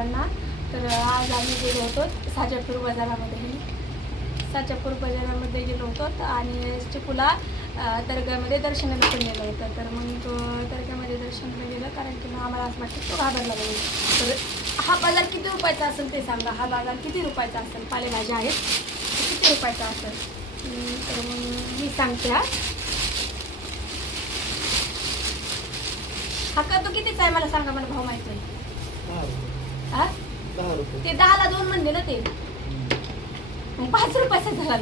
सर्वांना. तर आज आम्ही गेलो होतो साजापूर बाजारामध्ये. साजापूर बाजारामध्ये गेलो होतो आणि चिकूला दर्ग्यामध्ये दर्शनाला पण गेलं होतं. तर मग तो दर्ग्यामध्ये दर्शनाला गेलं कारण की मग आम्हाला असं वाटतं तो घाबरला पाहिजे. तर हा बाजार किती रुपयाचा असेल ते सांगा. हा बाजार किती रुपयाचा असेल? पालेभाज्या आहेत किती रुपयाचा असेल? तर मग मी सांगते. हा का तो कितीचा आहे मला सांगा, मला भाव माहिती आहे. हा 10 रुपये. ते 10ला 2 म्हणले ना ते, मग 5 रुपयाचा झाला.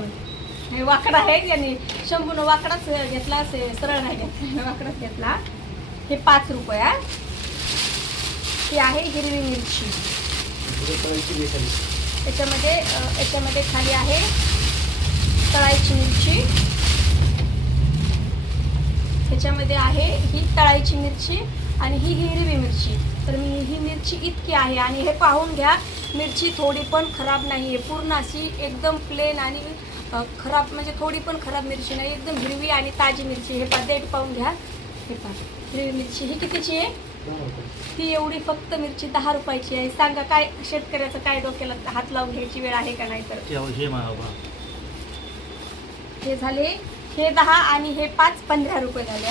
नाही वाकडा आहे याने शंभूनं वाकडाच घेतला, असे सरळ नाही घेतला, वाकडाच घेतला. हे 5 रुपये. ही आहे हिरवी मिरची. याच्यामध्ये खाली आहे तळायची मिरची. ह्याच्यामध्ये आहे ही तळायची मिरची आणि ही हिरवी मिरची. तर मी ही मिरची इतकी आहे आणि हे पाहून घ्या, मिरची थोडी पण खराब नाही आहे. पूर्ण अशी एकदम प्लेन आणि खराब म्हणजे थोडी पण खराब मिरची नाही, एकदम हिरवी आणि ताजी मिरची. हे देठ पाहून घ्या. हे पहा हिरवी मिरची. ही कितीची आहे? 10 रुपये. ही एवढी फक्त मिरची 10 रुपयाची आहे. सांगा काय शेतकऱ्याचं काय डोक्याला हात लावून घ्यायची वेळ आहे का नाही? तर हे झाले, हे 10 आणि हे 5 15 रुपये झाले.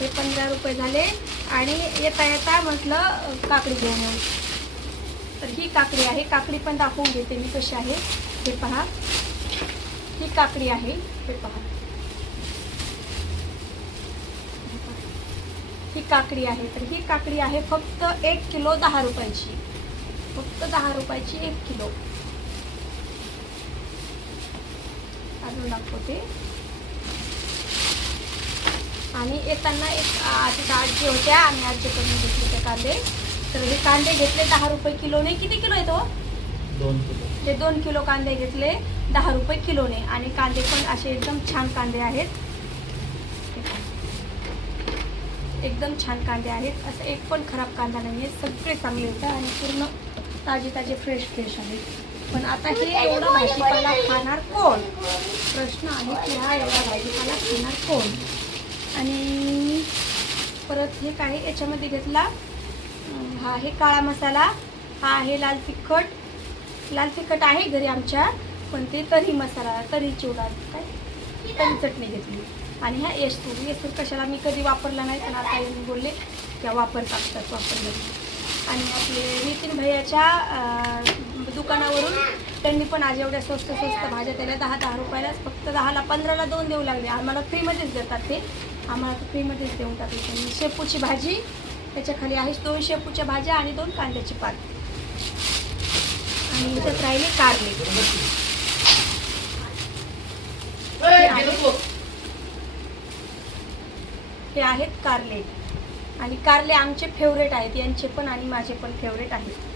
हे 15 रुपये झाले. आणि येता येता म्हटलं काकडी घेऊन येऊ. तर ही काकडी आहे. काकडी पण दाखवून घेते मी कशी आहे. हे पहा, ही काकडी आहे. हे पहा, ही काकडी आहे. तर ही काकडी आहे फक्त 1 किलो 10 रुपयाची. फक्त 10 रुपयाची 1 किलो. अजून दाखवते. आणि येताना एक आजी होत्या, आम्ही आजीकडून घेतले ते कांदे. तर हे कांदे घेतले 10 रुपये किलोने. किती किलो येतो? 2 किलो. ते 2 किलो कांदे घेतले 10 रुपये किलोने. आणि कांदे पण असे एकदम छान कांदे आहेत. एकदम छान कांदे आहेत. असं एक पण खराब कांदा नाही आहे. सगळे चांगले होते आणि पूर्ण ताजे फ्रेश आहेत. पण आता हे एवढा भाजीपाला खाणार कोण? प्रश्न आहे की हा एवढा भाजीपाला खाणार कोण? आणि परत हे काय याच्यामध्ये घेतला, हा आहे काळा मसाला, हा आहे लाल तिखट. लाल तिखट आहे घरी आमच्या, पण ते तरी मसाला, तरी चिवडा, काय तरी चटणी घेतली. आणि ह्या येसूर कशाला मी कधी वापरला नाही, पण आता येऊन बोलले त्या वापरतात वापरले. आणि आपले नितीन भैयाच्या दुकानावरून त्यांनी पण आज एवढ्या स्वस्त भाज्या त्याला 10 रुपयालाच, फक्त 10ला 15ला 2 देऊ लागले. आम्हाला फ्रीमध्येच देतात ते, आम्हाला तर फ्रीमध्येच देऊन टाकले त्यांनी. शेपूची भाजी, त्याच्या खाली आहे 2 शेपूच्या भाज्या आणि 2 कांद्याची पात. आणि इथंच राहिले कारले. हे आहेत कारले. आणि कारले आमचे फेवरेट आहेत, यांचे पण आणि माझे पण फेवरेट आहेत.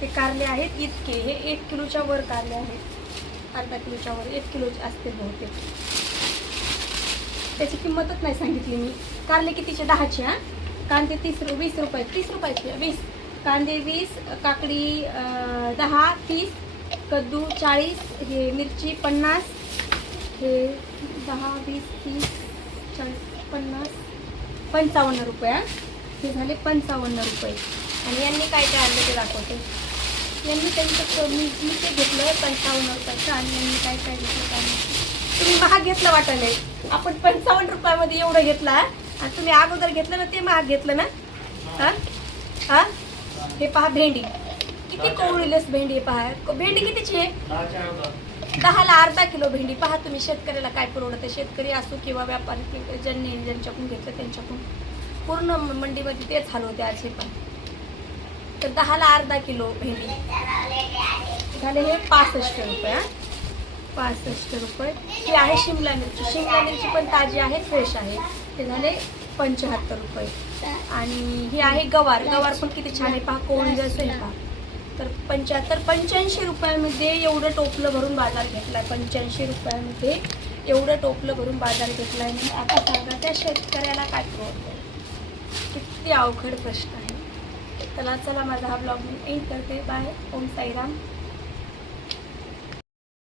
हे कारले आहेत इतके. हे 1 किलोच्या वर कारले आहेत. अर्धा किलोच्या वर, 1 किलो असते बहुतेक. त्याची किंमतच नाही सांगितली मी. कारले कितीचे? 10चे. कांदे 20 रुपये, 30 रुपयाचे 20. कांदे 20, काकडी 10, 30, कद्दू 40, हे मिरची 50, हे 10, 20, 30, 40, 50, 55 रुपये. हे झाले 55 रुपये. आणि यांनी काय काय आणलं ते दाखवते. यांनी त्यांचं मी ते घेतलं 55 रुपयाचं. आणि यांनी काय काय घेतलं काय नाही. तुम्ही महाग घेतलं वाटायला. आपण 55 रुपयामध्ये एवढं घेतलं आणि तुम्ही अगोदर घेतलं ना ते महाग घेतलं ना. हां हे पहा भेंडी किती कोवळीलच भेंडी. पहा भेंडी कितीची आहे? 10ला अर्धा किलो भेंडी. पहा तुम्ही शेतकऱ्याला काय परवडतं. शेतकरी असो किंवा व्यापारी, ज्यांच्याकडून घेतलं त्यांच्याकडून पूर्ण मंडीमध्ये तेच हाल होते आज. हे पण तर 10ला अर्धा किलो भेंडी झाले हे 65 रुपये. 65 रुपये. ही आहे शिमला मिरची. शिमला मिरची पण ताजी आहे, फ्रेश आहे. ते झाले 75 रुपये. आणि ही आहे गवार. गवार पण किती छान आहे पहा, कोण जसं आहे पहा. तर 85 रुपयामध्ये एवढं टोपलं भरून बाजार घेतला आहे. 85 रुपयामध्ये एवढं टोपलं भरून बाजार घेतला आहे. आता सांगा त्या शेतकऱ्याला काय परवडतं? किती अवघड प्रश्न आहे. चला माझा हा ब्लॉग मी एंड करते. बाय. ओम साईराम.